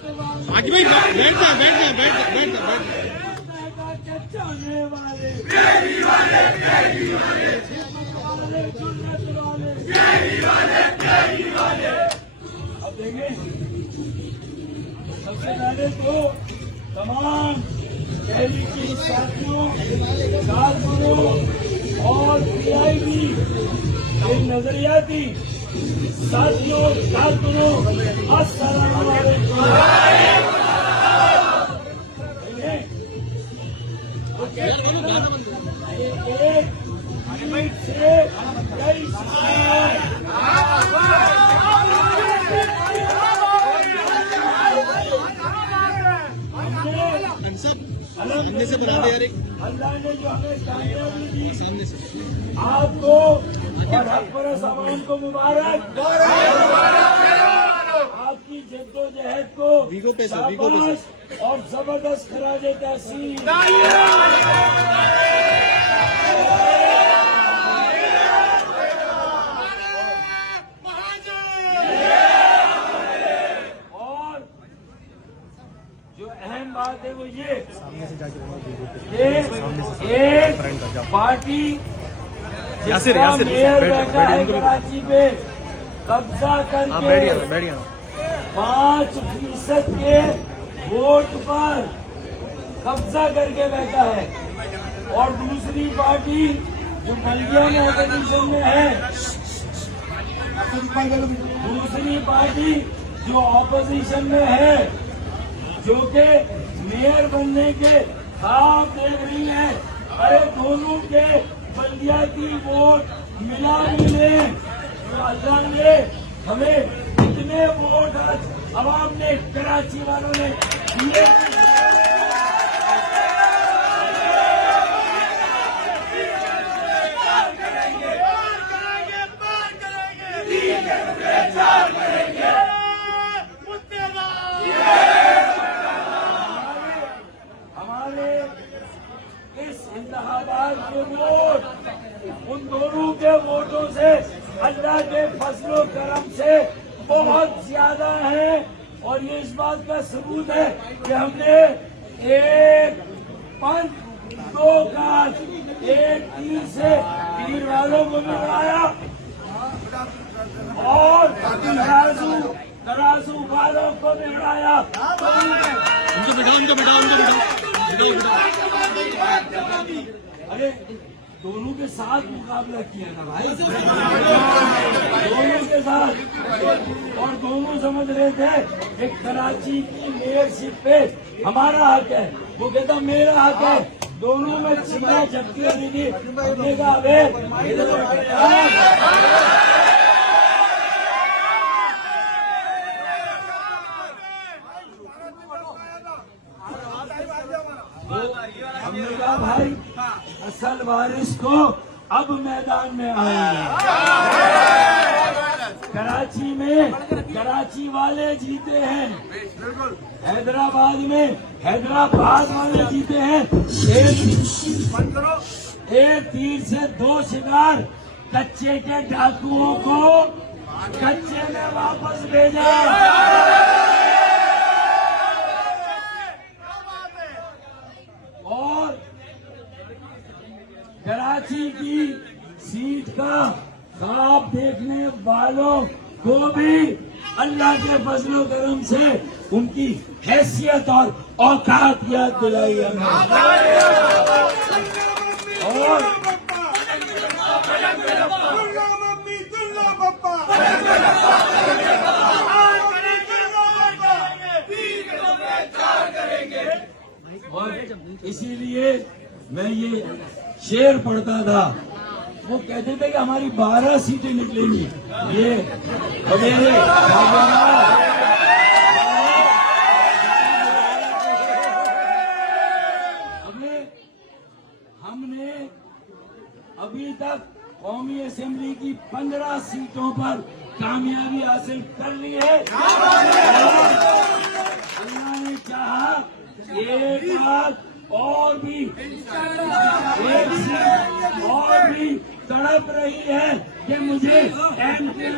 आगे भाई बैठ जा अब देखें, सबसे पहले तो तमाम पहली की साथियों, कारकुनों और पीआईबी के नजरियाती साथियों, कारकुनों, अस्सलाम वालेकुम। एक मिनट से कई सामने से बुला दे यार, एक अल्लाह ने जो हमें कामयाबी दी, सामने से आपको और हक़-परस्त अवाम को मुबारक। आपकी जद्दोजहद को शाबाश और जबरदस्त खराजे तहसीन। और जो अहम बात है वो ये, एक पार्टी जिसका मेयर बैठा है कराची पे कब्जा करके 5% के वोट पर कब्जा करके बैठा है, और दूसरी पार्टी जो बल्दिया में ऑपोजिशन में है, दूसरी पार्टी जो ऑपोजिशन में है, जो के मेयर बनने के ख्वाब देख रही है। अरे दोनों के बल्दियाती वोट मिला मिले तो अल्लाह ने हमें इतने वोट आज अवाम ने, कराची वालों ने दिए। इस इंतखाबात के वोट उन दोनों के वोटों से अल्लाह के फजलो करम से बहुत ज्यादा है, और ये इस बात का सबूत है कि हमने एक पंथ, दो काज, एक तीर से तीर वालों को भी उड़ाया और तराजू वालों को भी उड़ाया। अरे दोनों के साथ मुकाबला किया ना भाई, दोनों के साथ, और दोनों समझ रहे थे कि कराची की मेयरशिप पे हमारा हक है, वो कहता मेरा हक है। दोनों में छीना झपकी होती थी, हमने कहा हमने कहा भाई असल वारिस तो अब मैदान में आएंगे। कराची वाले जीते हैं, हैदराबाद में हैदराबाद वाले जीते हैं। एक तीर से दो शिकार, कच्चे के डाकुओं को कच्चे में वापस भेजा। और कराची की सीट का ख्वाब देखने वालों को भी अल्लाह के फजलो करम से उनकी हैसियत और औकात याद दिलाई है। और इसीलिए मैं ये शेर पढ़ता था, वो कहते थे कि हमारी 12 सीटें निकलेंगी, ये वगैरह। हमने अभी तक कौमी असेंबली की 15 सीटों पर कामयाबी हासिल कर ली है। अल्लाह ने चाहा एक बार और भी तड़प रही है कि मुझे एमपी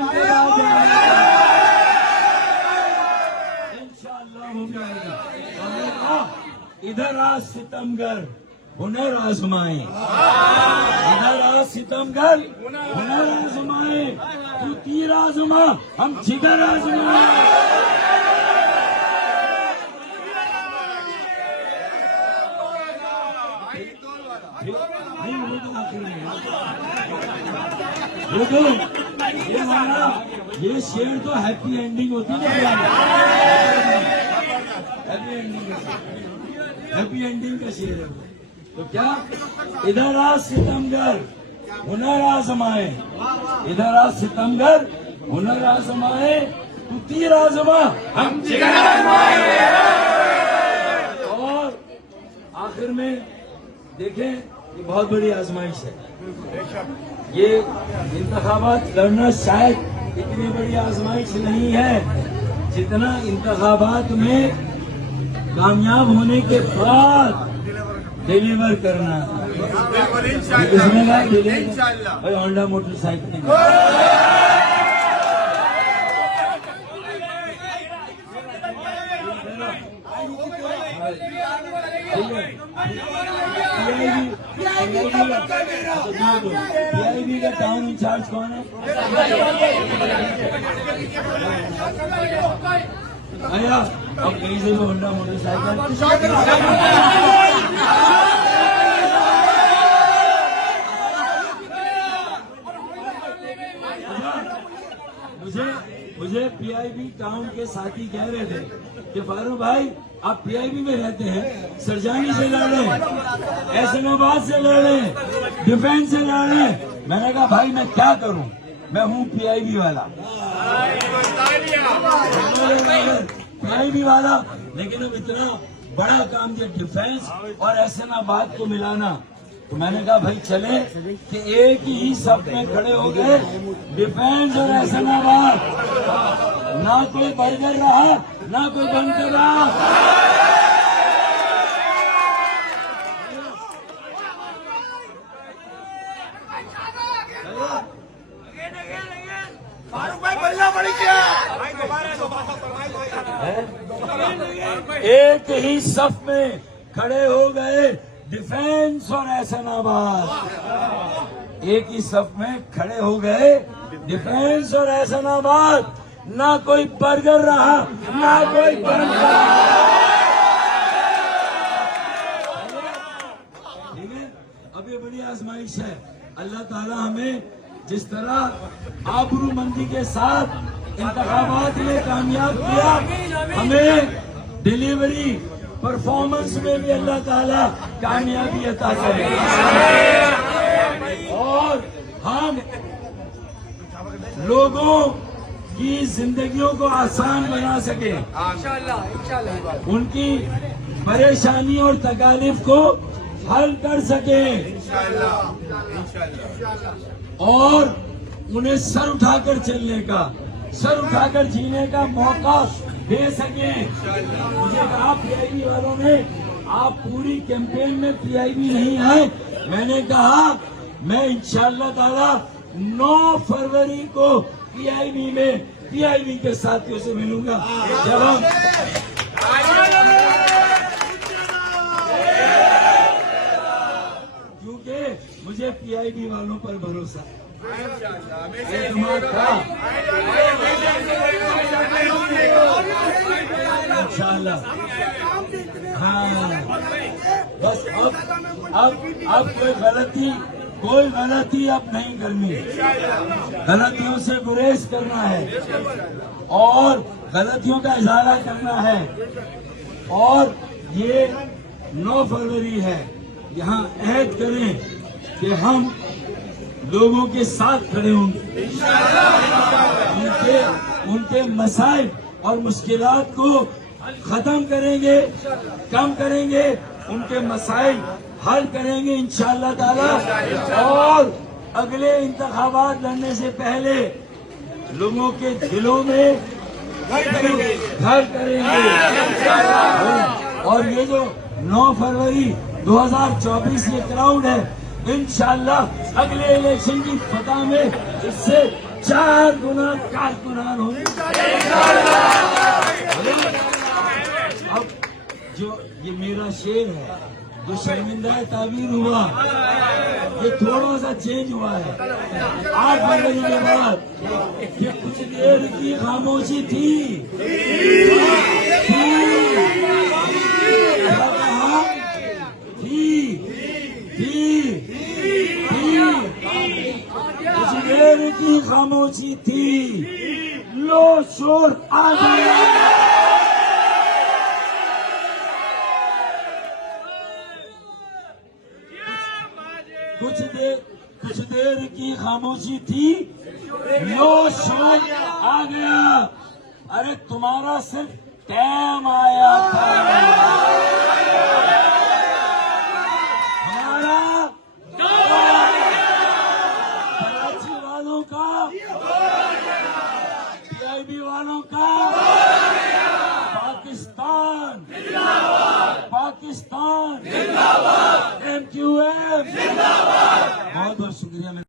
इंशाअल्लाह हो जाएगा। हमने कहा इधर आज सितमगर हुनर आजमाए, इधर आज सितमगर हुनर आजमाए, तू तीर आजमा हम जिगर आजमाए। नहीं वो तो आखिर में देखो ये हमारा ये शेर तो हैप्पी एंडिंग होती है ना, हैप्पी एंडिंग का शेर है। तो क्या इधर आज सितमगर हुनर आजमाए, इधर आज सितमगर हुनर आजमाए, तू तीर आजमा हम जिगर आजमाए। और आखिर में देखें ये बहुत बड़ी आजमाइश है, ये इंतखाबात लड़ना शायद इतनी बड़ी आजमाइश नहीं है जितना इंतखाबात में कामयाब होने के बाद डिलीवर करना। किसने कहा डिलीवर? भाई होंडा मोटरसाइकिल। पीआईबी का टाउन इंचार्ज कौन है? आया अब कहीं से भी होंडा मोटरसाइकिल। मुझे पीआईबी टाउन के साथी कह रहे थे कि फारूक भाई आप पीआईबी में रहते हैं, सरजानी से लड़ रहे हैं, एहसनाबाद से लड़ रहे हैं, डिफेंस से लड़ रहे हैं। मैंने कहा भाई मैं क्या करूं, मैं हूं पीआईबी वाला, पीआईबी वाला, लेकिन अब इतना बड़ा काम जो डिफेंस और एहसनाबाद को मिलाना, तो मैंने कहा भाई चले कि एक ही सब में खड़े हो गए, डिफेंस और एहसनाबाद, ना कोई बर्गर रहा ना कोई बनकर रहा। एक ही सफ में खड़े हो गए डिफेंस और एहसनाबाद, एक ही सफ में खड़े हो गए डिफेंस और एहसनाबाद, ना कोई बर्गर रहा ना कोई बनकर। ठीक है, अब ये बड़ी आजमाइश है। अल्लाह ताला हमें जिस तरह आबरूमंदी के साथ इंतखाबात में कामयाब किया, हमें डिलीवरी परफॉर्मेंस में भी अल्लाह ताला कामयाबी अता करे और हम लोगों की जिंदगियों को आसान बना सके, उनकी परेशानी और तकालीफ को हल कर सके और उन्हें सर उठाकर चलने का, सर उठाकर जीने का मौका दे सके। मुझे कहा पीआईबी वालों ने आप पूरी कैंपेन में पीआईबी नहीं आए, मैंने कहा मैं इंशाअल्लाह ताला 9 फरवरी को पीआईबी में पीआईबी के साथियों से मिलूंगा, जब हम क्योंकि मुझे पीआईबी वालों पर भरोसा है, एतमाद था इंशाअल्लाह। हाँ बस अब कोई गलती अब नहीं करनी, गलतियों से गुरेज करना है और गलतियों का इजारा करना है। और ये 9 फरवरी है, यहाँ अहद करें कि हम लोगों के साथ खड़े होंगे, उनके मसाइल और मुश्किलात को खत्म करेंगे, कम करेंगे, उनके मसाइल हल करेंगे इंशाअल्लाह ताला। और अगले इंतखाबात लड़ने से पहले लोगों के दिलों में घर करेंगे। और ये जो 9 फरवरी 2024 ये क्राउड है, इंशाअल्लाह अगले इलेक्शन की फतह में इससे 4 गुना कारकुनान होंगे। जो ये मेरा शेर है, जो शर्मिंदा ताबीर हुआ, ये थोड़ा सा चेंज हुआ है 8 फरवरी के बाद। ये कुछ देर की खामोशी थी। क्या कहा? थी। कुछ देर की खामोशी थी, लो शोर आ गया। कुछ देर की खामोशी थी, लो शोर आ गया। अरे तुम्हारा सिर्फ टाइम आया था, हमारा कराची वालों का, पीआईबी वालों का, पाकिस्तान MQM। बहुत बहुत शुक्रिया।